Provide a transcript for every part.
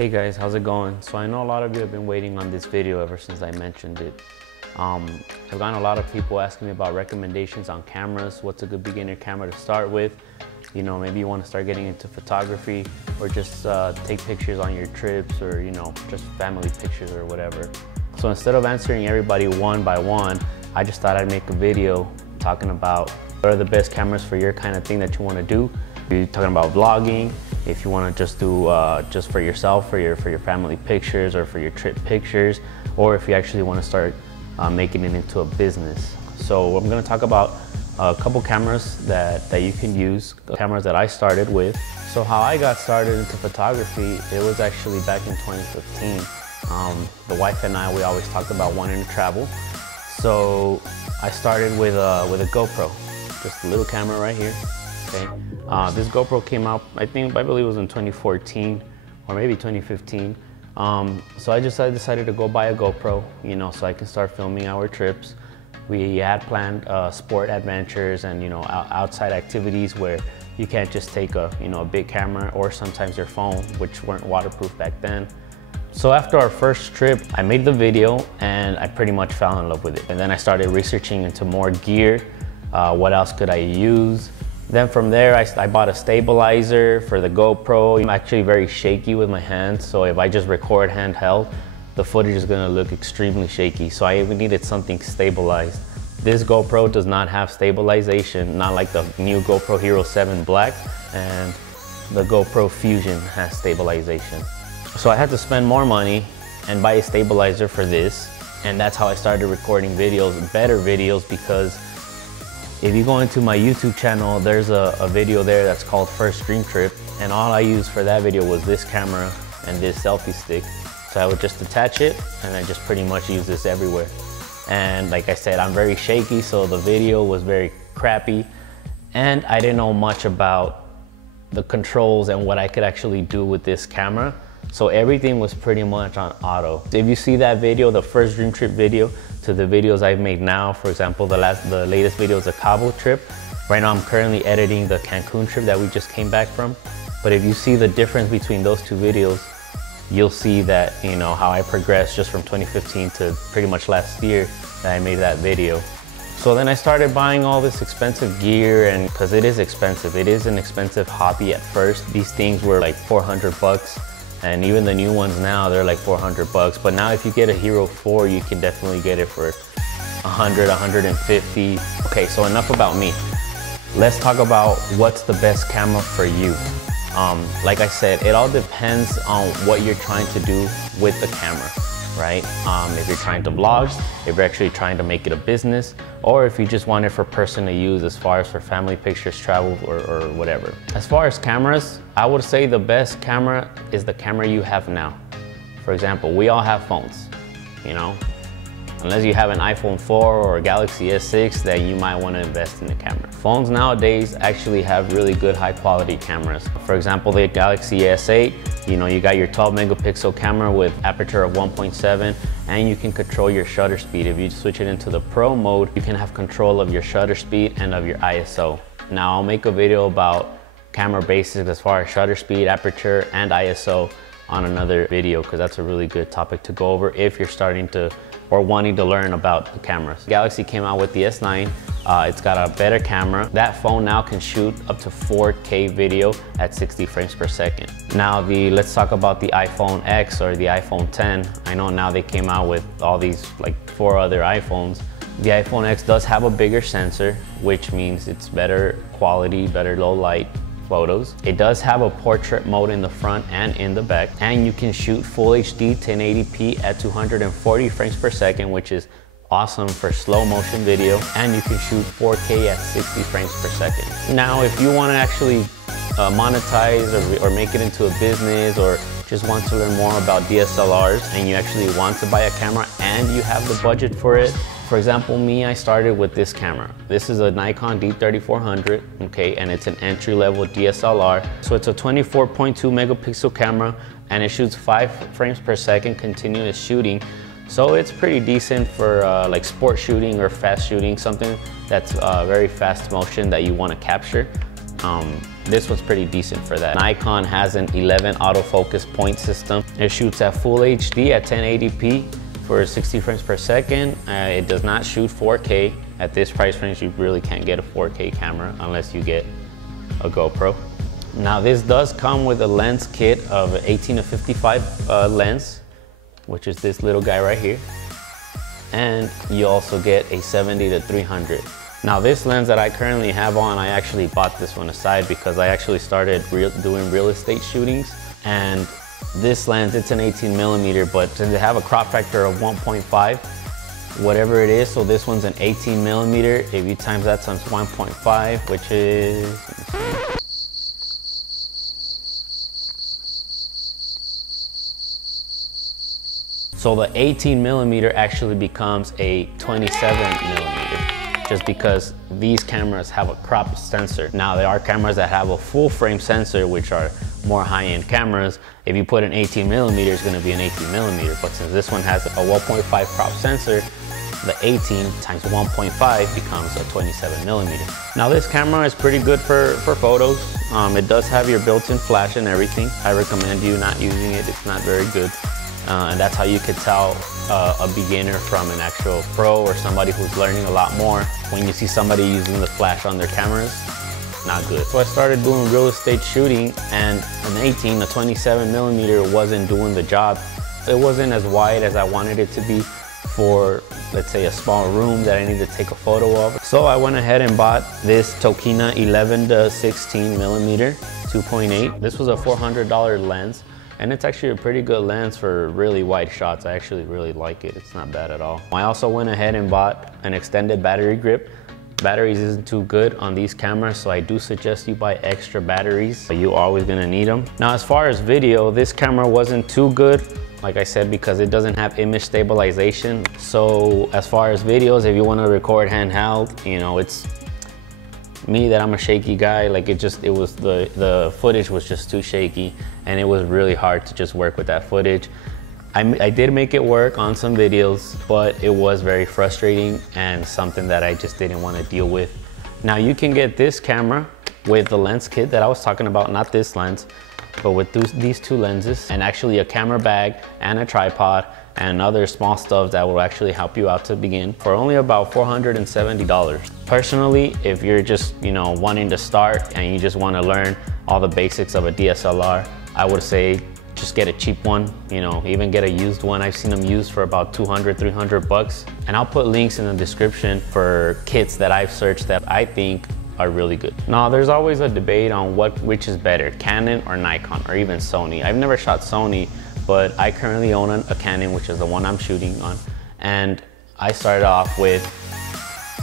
Hey guys, how's it going? So I know a lot of you have been waiting on this video ever since I mentioned it. I've gotten a lot of people asking me about recommendations on cameras. What's a good beginner camera to start with? You know, maybe you want to start getting into photography or just take pictures on your trips, or you know, just family pictures or whatever. So instead of answering everybody one by one, I just thought I'd make a video talking about what are the best cameras for your kind of thing that you want to do. If you're talking about vlogging, if you want to just do just for yourself, for your family pictures or for your trip pictures, or if you actually want to start making it into a business. So I'm going to talk about a couple cameras that you can use, cameras that I started with. So how I got started into photography, it was actually back in 2015. The wife and I, we always talked about wanting to travel. So I started with a GoPro, just a little camera right here. Okay. This GoPro came out, I believe it was in 2014 or maybe 2015. So I decided to go buy a GoPro, you know, so I can start filming our trips. We had planned sport adventures and, you know, outside activities where you can't just take a big camera or sometimes your phone, which weren't waterproof back then. So after our first trip, I made the video and I pretty much fell in love with it. And then I started researching into more gear. What else could I use? Then from there, I bought a stabilizer for the GoPro. I'm actually very shaky with my hands, so if I just record handheld, the footage is gonna look extremely shaky. So I even needed something stabilized. This GoPro does not have stabilization, not like the new GoPro Hero 7 Black, and the GoPro Fusion has stabilization. So I had to spend more money and buy a stabilizer for this, and that's how I started recording videos, better videos, because if you go into my YouTube channel, there's a video there that's called First Dream Trip, and all I used for that video was this camera and this selfie stick. So I would just attach it and I just pretty much use this everywhere. And like I said, I'm very shaky, so the video was very crappy, and I didn't know much about the controls and what I could actually do with this camera. So everything was pretty much on auto. If you see that video, the First Dream Trip video, to the videos I've made now, for example, the latest video is a Cabo trip. Right now I'm currently editing the Cancun trip that we just came back from. But if you see the difference between those two videos, you'll see that, you know, how I progressed just from 2015 to pretty much last year that I made that video. So then I started buying all this expensive gear, and because it is expensive, it is an expensive hobby at first. These things were like 400 bucks. And even the new ones now, they're like 400 bucks. But now if you get a Hero 4, you can definitely get it for 100, 150. Okay, so enough about me. Let's talk about what's the best camera for you. Like I said, it all depends on what you're trying to do with the camera, right? If you're trying to vlog, if you're actually trying to make it a business, or if you just want it for personal use as far as for family pictures, travel, or whatever. As far as cameras, I would say the best camera is the camera you have now. For example, we all have phones, you know? Unless you have an iPhone 4 or a Galaxy S6, then you might want to invest in a camera. Phones nowadays actually have really good high quality cameras. For example, the Galaxy S8, you know, you got your 12 megapixel camera with aperture of 1.7, and you can control your shutter speed. If you switch it into the Pro mode, you can have control of your shutter speed and of your ISO. Now I'll make a video about camera basics as far as shutter speed, aperture, and ISO on another video, because that's a really good topic to go over if you're starting to or wanting to learn about the cameras. Galaxy came out with the S9. It's got a better camera. That phone now can shoot up to 4K video at 60 frames per second. Now let's talk about the iPhone X or the iPhone 10. I know now they came out with all these like 4 other iPhones. The iPhone X does have a bigger sensor, which means it's better quality, better low light photos. It does have a portrait mode in the front and in the back, and you can shoot full HD 1080p at 240 frames per second, which is awesome for slow motion video, and you can shoot 4K at 60 frames per second. Now, if you want to actually monetize or make it into a business, or just want to learn more about DSLRs and you actually want to buy a camera and you have the budget for it, for example, me, I started with this camera. This is a Nikon D3400, okay, and it's an entry-level DSLR. So it's a 24.2 megapixel camera, and it shoots 5 frames per second continuous shooting. So it's pretty decent for like sport shooting or fast shooting, something that's very fast motion that you want to capture. this was pretty decent for that. Nikon has an 11 autofocus point system. It shoots at full HD at 1080p for 60 frames per second. It does not shoot 4K. At this price range, you really can't get a 4K camera unless you get a GoPro. Now this does come with a lens kit of 18 to 55 lens, which is this little guy right here. And you also get a 70 to 300. Now this lens that I currently have on, I actually bought this one aside because I actually started doing real estate shootings. And this lens, it's an 18mm, but since they have a crop factor of 1.5, whatever it is, so this one's an 18mm. If you times that times 1.5, which is, so the 18mm actually becomes a 27mm, just because these cameras have a crop sensor. Now there are cameras that have a full frame sensor, which are more high-end cameras. If you put an 18mm, it's gonna be an 18mm, but since this one has a 1.5 crop sensor, the 18 times 1.5 becomes a 27mm. Now this camera is pretty good for photos. It does have your built-in flash and everything. I recommend you not using it, it's not very good. And that's how you could tell a beginner from an actual pro or somebody who's learning a lot more. When you see somebody using the flash on their cameras, not good. So I started doing real estate shooting, and an 18 to 27mm wasn't doing the job. It wasn't as wide as I wanted it to be for, let's say, a small room that I need to take a photo of. So I went ahead and bought this Tokina 11 to 16mm 2.8. This was a $400 lens. And it's actually a pretty good lens for really wide shots. I actually really like it. It's not bad at all. I also went ahead and bought an extended battery grip. Batteries isn't too good on these cameras, so I do suggest you buy extra batteries. You're always gonna need them. Now, as far as video, this camera wasn't too good, like I said, because it doesn't have image stabilization. So as far as videos, if you wanna record handheld, you know, it's me that I'm a shaky guy, like the footage was just too shaky, and it was really hard to just work with that footage. I did make it work on some videos, but it was very frustrating and something that I just didn't want to deal with. Now you can get this camera with the lens kit that I was talking about, not this lens, but with these two lenses, and actually a camera bag and a tripod and other small stuff that will actually help you out to begin, for only about $470. Personally, if you're just, you know, wanting to start and you just want to learn all the basics of a DSLR, I would say just get a cheap one, you know, even get a used one. I've seen them used for about 200, 300 bucks. And I'll put links in the description for kits that I've searched that I think are really good. Now, there's always a debate on which is better, Canon or Nikon, or even Sony. I've never shot Sony, but I currently own a Canon, which is the one I'm shooting on. And I started off with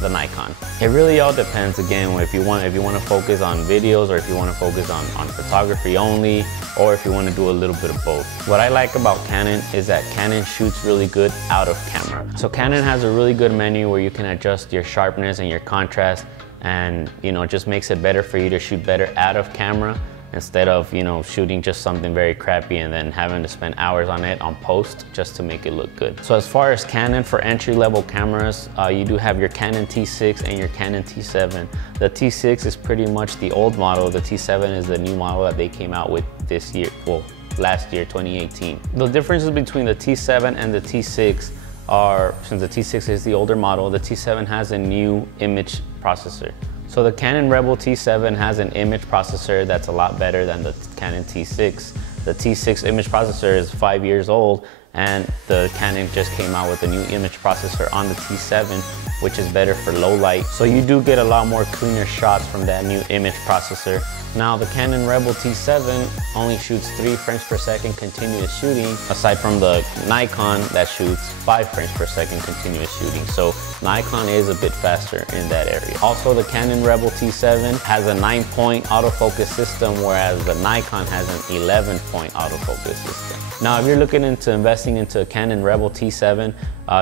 the Nikon. It really all depends, again, if you want to focus on videos, or if you want to focus on photography only, or if you want to do a little bit of both. What I like about Canon is that Canon shoots really good out of camera. So Canon has a really good menu where you can adjust your sharpness and your contrast, and, you know, it just makes it better for you to shoot better out of camera, instead of, you know, shooting just something very crappy and then having to spend hours on it on post just to make it look good. So as far as Canon for entry-level cameras, you do have your Canon T6 and your Canon T7. The T6 is pretty much the old model. The T7 is the new model that they came out with this year, well, last year, 2018. The differences between the T7 and the T6 are, since the T6 is the older model, the T7 has a new image processor. So the Canon Rebel T7 has an image processor that's a lot better than the Canon T6. The T6 image processor is 5 years old, and the Canon just came out with a new image processor on the T7, which is better for low light. So you do get a lot more cleaner shots from that new image processor. Now the Canon Rebel T7 only shoots 3 frames per second continuous shooting, aside from the Nikon that shoots 5 frames per second continuous shooting. So Nikon is a bit faster in that area. Also, the Canon Rebel T7 has a 9-point autofocus system, whereas the Nikon has an 11-point autofocus system. Now, if you're looking into investing into a Canon Rebel T7,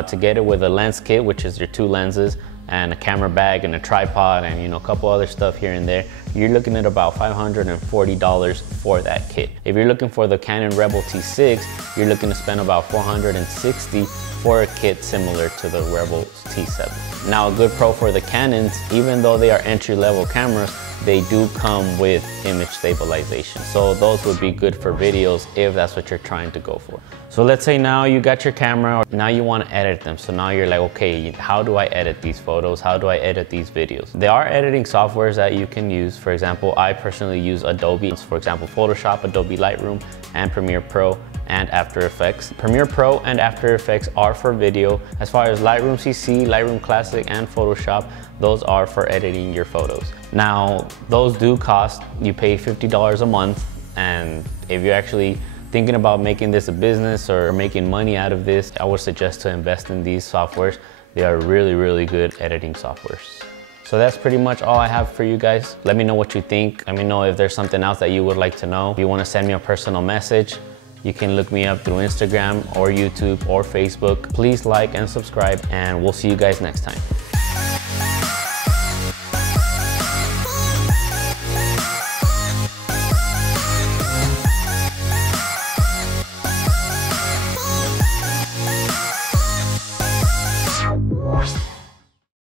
to get it with a lens kit, which is your 2 lenses, and a camera bag and a tripod and, you know, a couple other stuff here and there, you're looking at about $540 for that kit. If you're looking for the Canon Rebel T6, you're looking to spend about $460 for a kit similar to the Rebel T7. Now, a good pro for the Canons, even though they are entry-level cameras, they do come with image stabilization. So those would be good for videos if that's what you're trying to go for. So let's say now you got your camera, now you want to edit them. So now you're like, okay, how do I edit these photos? How do I edit these videos? There are editing softwares that you can use. For example, I personally use Adobe. For example, Photoshop, Adobe Lightroom, and Premiere Pro and After Effects. Premiere Pro and After Effects are for video. As far as Lightroom CC, Lightroom Classic, and Photoshop, those are for editing your photos. Now, those do cost. You pay $50 a month, and if you're actually thinking about making this a business or making money out of this, I would suggest to invest in these softwares. They are really, really good editing softwares. So that's pretty much all I have for you guys. Let me know what you think. Let me know if there's something else that you would like to know. If you want to send me a personal message, you can look me up through Instagram or YouTube or Facebook. Please like and subscribe, and we'll see you guys next time.